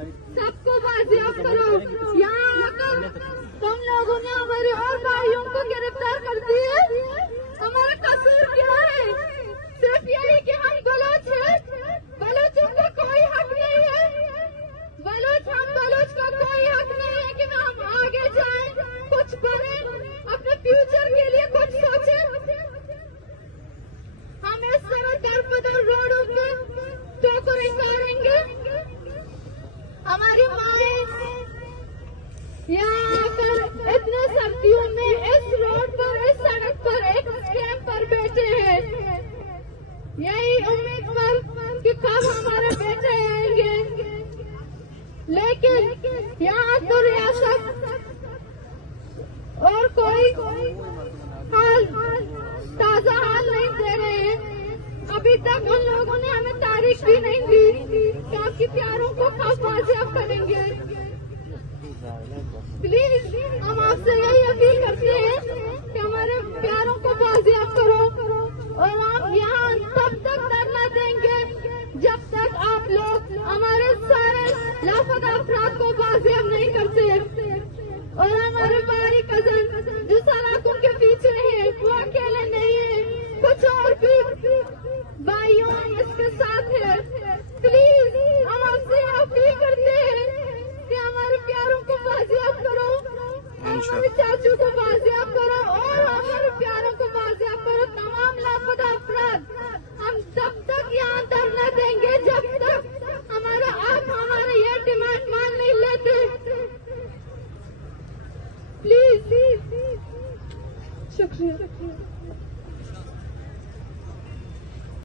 सबको बाजियाब करो। यहाँ आकर तुम लोगों ने हमारे और भाइयों को गिरफ्तार कर दिए, हमारा कसूर क्या है? सिर्फ यही कि हम बलोच हैं, बलोचों का कोई हक नहीं है। हम बलोच का कोई हक नहीं है कि हम आगे जाएं, कुछ करें, अपने फ्यूचर के लिए कुछ सोचें। हम इस तरह दर बदर रोडों पे ठोकरें करेंगे। हमारी माएं यहाँ आकर इतने सर्दियों में इस रोड पर, इस सड़क पर, एक स्टैंड पर बैठे हैं, यही उम्मीद पर कि कब हमारे बेटे आएंगे। लेकिन यहाँ तो रियासत और कोई हाल, ताजा हाल नहीं दे रहे हैं। अभी तक उन लोगों ने हमें तारीख भी नहीं दी कि आपकी प्यारों को कब बाजियाब करेंगे। प्लीज हम आपसे यही अपील करते हैं कि हमारे प्यारों को बाजियाब करो, और हम यहाँ तब तक धरना देंगे जब तक आप लोग हमारे सारे लापता अफराद को बाजियाब नहीं करते। और हमारे भाई कजन जो सलाखों के पीछे है, वो अकेले नहीं है, कुछ और भी भाइयों इसके साथ है। प्लीज हम आपसे अपील करते हैं कि हमारे प्यारों को बाजियाब करो, हमारे चाचू को बाजियाब करो, और हमारे